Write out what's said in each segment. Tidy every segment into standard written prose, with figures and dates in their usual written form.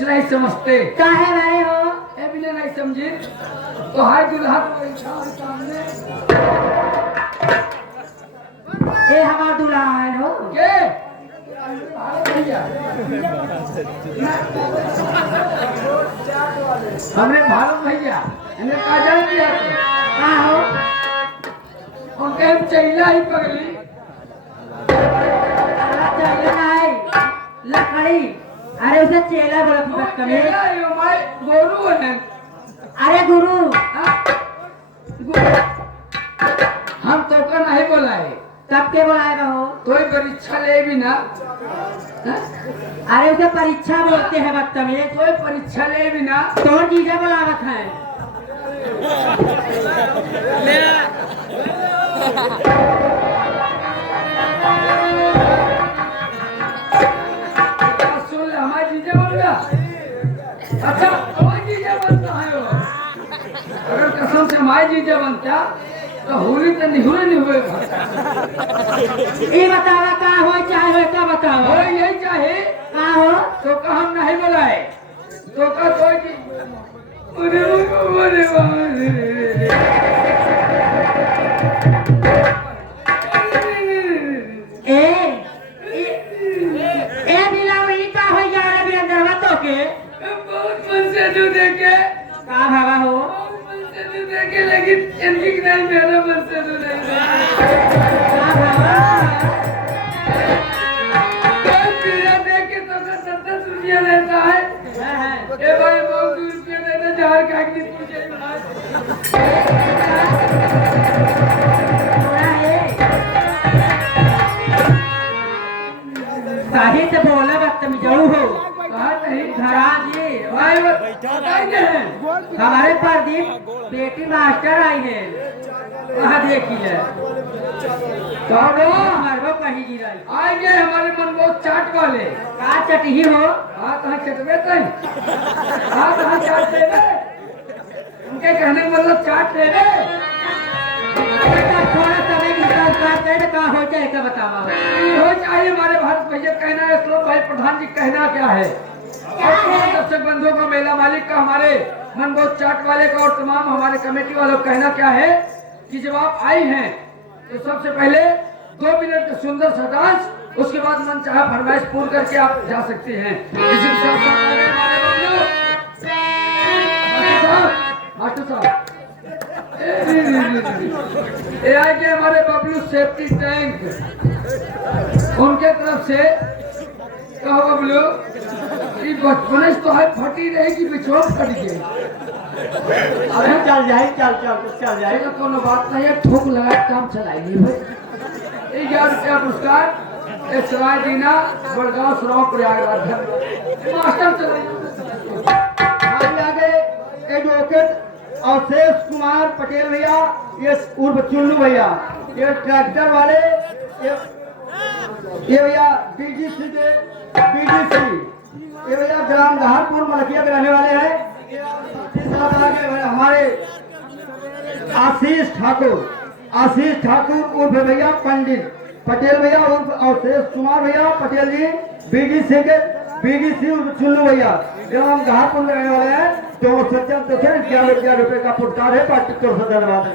कुछ नहीं समझते। काहे भाई हो? ये भी नहीं समझी तो हाय दुल्हा बैठा है सामने। ये हमारा दुल्हन हो। के भैया हमने भारत भैया इन्हें काजल दिया का हो? उनके हम चैला ही पगली चेला नहीं, लकड़ी। अरे उसे चेला बोला तू बदतमीज। चैला ही हमारे गोरू है। अरे गुरु, हम तो का नहीं बोला है कब के बुलाए हो? तो परीक्षा ले भी ना। अरे उसे परीक्षा बोलते हैं बदतमीज। कोई परीक्षा ले भी ना। तो जीजा बुलावत है। सुन हमारे जीजा बन गया। अच्छा हमारे जीजा बनता है वो। अगर कसम से हमारे जीजा बनता तो होली तो निहुरे नहीं हुए। ये बतावा का हो चाहे हो क्या बतावा? हो यही चाहे का हो? तो का हम नहीं बोलाए तो का कोई की अरे अरे ए ए बिलावरी का हो जा रहा वीरेंद्र तो के बहुत मन से जो देखे का भावा हो? देखे लेकिन इनकी नहीं मेरा मन से तो नहीं का भावा? पीड़ा देख के तो 70 रुपया लेता है। ए भाई बहुत रुपया देता जहर खा के पूछे काहे से बोला बदतमीज हो? कहा नहीं घरा जी भाई बताएंगे हैं हमारे प्रदीप बेटी मास्टर आई है। वहाँ देखिए मरबो कहीं जी रही। आएंगे हमारे मन बहुत चाट वाले। का चटही हो? हाँ कहाँ चटवे तई हाँ कहाँ चाट ले उनके कहने का मतलब चाट ले थोड़ा समय की का हो जाए का बतावा? हो चाहिए हमारे भारत भैया कहना है। श्लोक भाई प्रधान जी कहना क्या है? और दर्शक बंधुओं का मेला मालिक का हमारे मन बहुत चाट वाले का और तमाम हमारे कमेटी वालों का कहना क्या है कि जब आप आई हैं तो सबसे पहले 2 मिनट का सुंदर सा डांस, उसके बाद मन चाहे फरमाइश पूर्ण करके आप जा सकते हैं। इसी के साथ साथ आगे हमारे बंधु मास्टर साहब ये आगे हमारे बबलू सेफ्टी टैंक उनके तरफ से कहो बबलू कि बचपन तो है फटी रहेगी बिछोड़ फट गई। अरे चल जाए तो कोनो बात नहीं है ठोक लगा काम चलाएगी भाई। 11 रुपया पुरस्कार एक सराय दीना बड़गांव सुराव प्रयागराज मास्टर चलाएंगे। आगे एडवोकेट अवधेश कुमार पटेल भैया, ये उर्फ चुन्नू भैया, ये ट्रैक्टर वाले, ये भैया डीजीसी के ये भैया ग्राम जहानपुर मलकिया के रहने वाले हैं। आगे हमारे आशीष ठाकुर उर्फ भैया पंडित पटेल भैया उर्फ अवधेश कुमार भैया पटेल जी बीडीसी उर्फ चुन्नू भैया ग्राम जहानपुर में रहने वाले हैं। जो सज्जन तो थे 11 रुपए का पुरस्कार है। पार्टी की ओर से धन्यवाद है।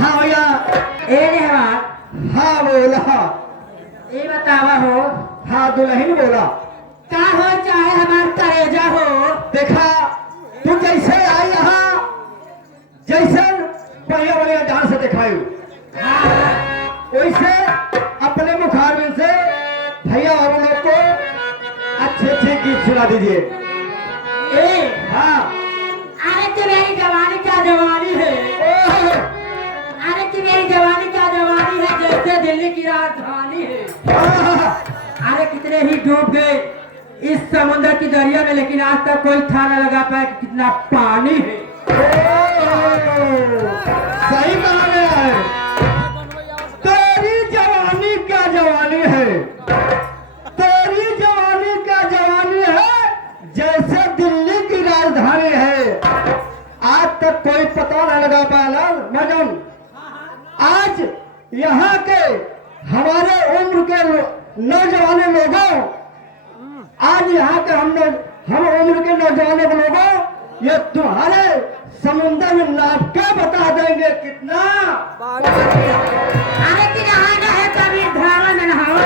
हाँ भैया। ए नेहवा हाँ बोला। ये बतावा हो हाँ दुल्हन बोला। का हो चाहे हमार करेजा हो देखा तू जैसे आई यहाँ जैसे बढ़िया बढ़िया डांस दिखाई वैसे अपने मुखारबिन से भैया और लोग को अच्छे अच्छे गीत सुना दीजिए। ए हाँ अरे तेरी जवानी क्या जवानी है ओह, अरे तेरी जवानी क्या जवानी है जैसे दिल्ली की राजधानी है हाँ, अरे कितने ही डूब गए इस समुद्र की दरिया में लेकिन आज तक कोई था न लगा पाया कि कितना पानी है ओह, सही कहा गया है। तेरी जवानी क्या जवानी है, तेरी जवानी क्या जवानी है जैसे दिल्ली की राजधानी है। आज तक कोई पता न लगा पाया मैडम। आज यहाँ के हमारे उम्र के नौजवान लोगों, आज यहाँ के हम उम्र के नौजवानों के लोगों ये तुम्हारे समुद्र में नाप के बता देंगे कितना। अरे नहाना है तभी धारा में नहाओ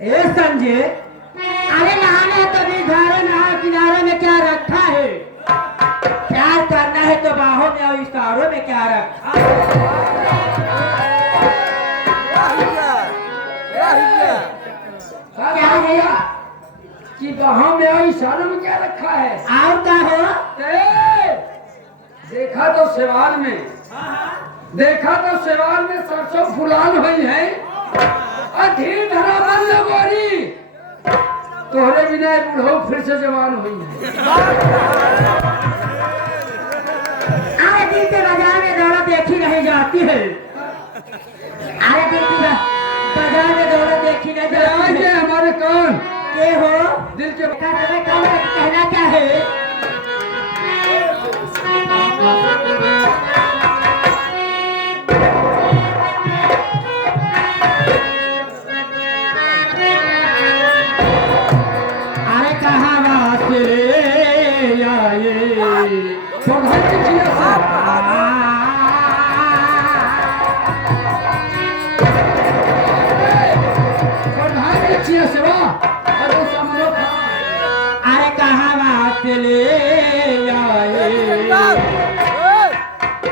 ए संजय अरे नहाना है तभी धारा नहा किनारे में क्या रखा है प्यार करना है तो बाहों में और इशारों में क्या रखा क्या है कि बाहों में और इशारों में क्या रखा है? और क्या हो देखा तो सिवान में, देखा तो सिवान में सरसों फुलान हुई है और धीर धरा बंद गोरी तोहरे बिना बूढ़ो फिर से जवान हुई है। अरे दिल के बाजार में दौलत देखी नहीं जाती है अरे दिल के बाजार में दौलत देखी नहीं जाती है हमारे कान के हो दिल के कहना क्या है अरे कहाँ बात रे आए अरे कहाँ बात ले आए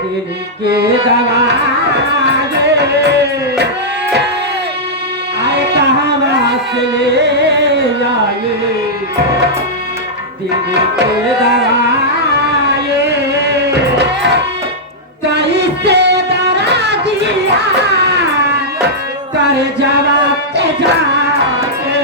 दिल के दवारे अरे कहाँ बात ले आए दिल के दवारे कैसे डरा दिया कर जवाब के जाके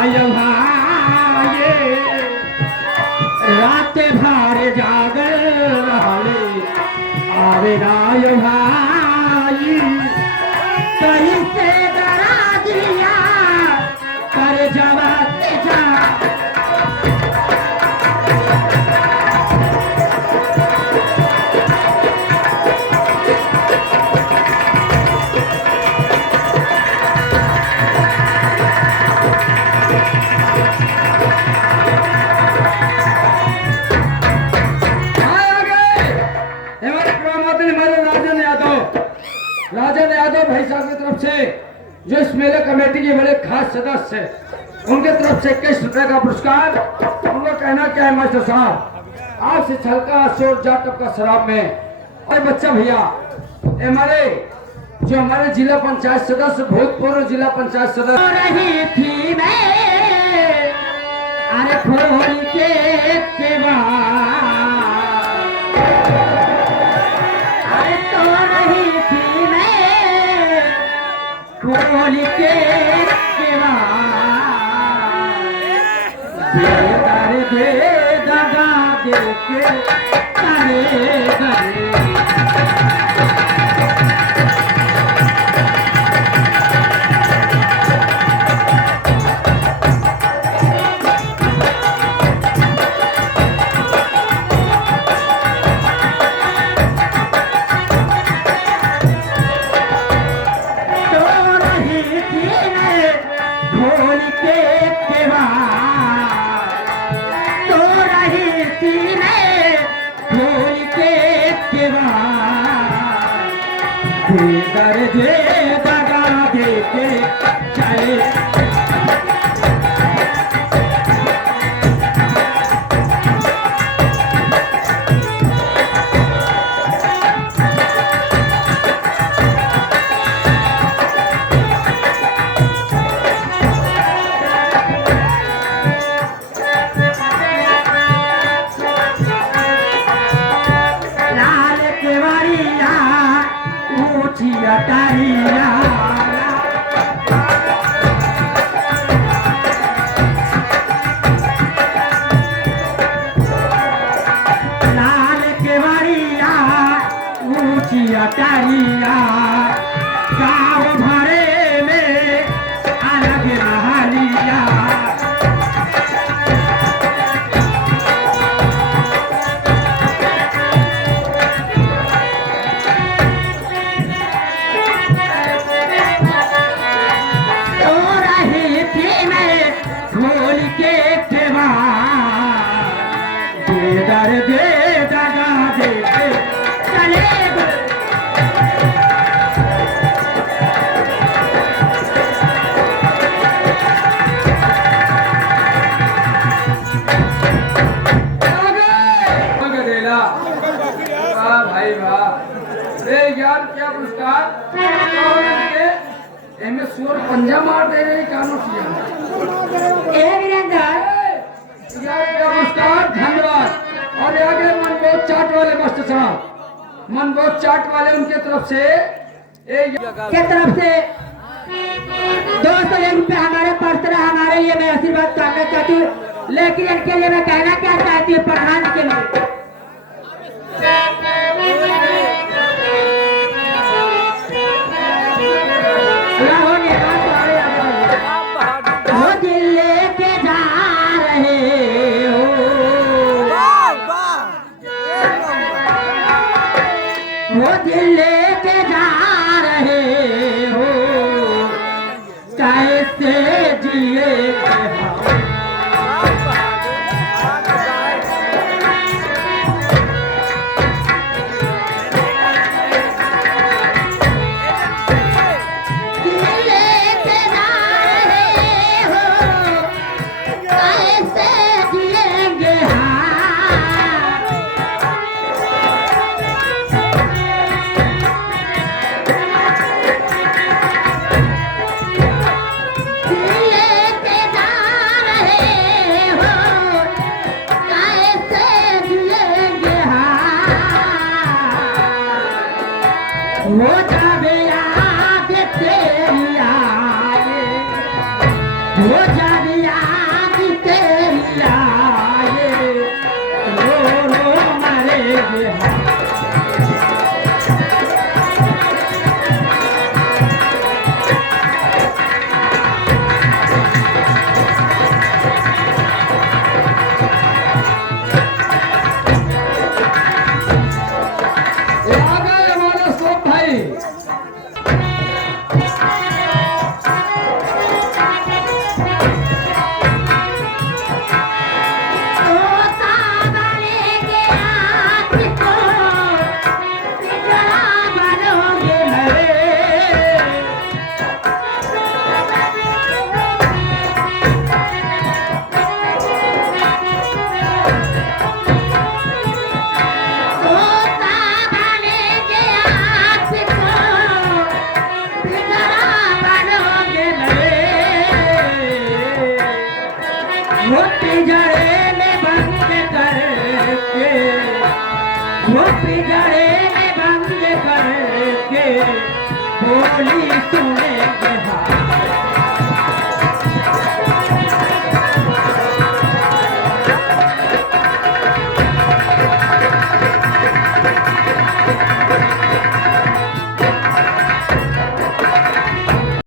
राय भाई रात भर जागर रहले आवे राय भाई कहीं से डरा दिया कर जवाब जा राजन यादव भाई साहब की तरफ से जो इस मेले कमेटी के बड़े खास सदस्य हैं, उनके तरफ से 21 रुपए का पुरस्कार। उनका कहना क्या है मास्टर साहब, आपसे छलका शोर जाटव का शराब में। और बच्चा भैया हमारे जिला पंचायत सदस्य, भूतपूर्व जिला पंचायत सदस्य रही थी मैं अरे खोल के अरे तो रही थी मैं खोल के दे दगा दे के करे दे दगा दे के चले लाल केवड़िया ऊँची अटारिया लाल केवड़िया ऊँची अटारिया गाँव भरे में अलग महलिया दे दगा दे चले भाई वाह, यार क्या पुरस्कार एम सुर पंजा मार दे रहे क्या पुरस्कार। धन्यवाद। और आगे मनबोध चाट वाले मास्टर साहब, मनबोध चाट वाले उनके तरफ से के तरफ से 201 रुपये हमारे पर्स रहा हमारे लिए। मैं आशीर्वाद करना चाहती हूँ, लेकिन इनके लिए मैं कहना क्या चाहती हूँ प्रधान के लिए वो दिल लेके जा रहे हो, वो दिल लेके जा रहे हो, कैसे जिए याद तेरी आए रो रो मरेंगे हम। आ गए हमारे श्लोक भाई। तोता बनेंगे आपको, पिंजरा बनोगे मेरे। तोता बनेंगे आपको, पिंजरा बनोगे मेरे। वो पिंजरे में बंद करके, वो पिंजरे में बंद करके बोली सुनेंगे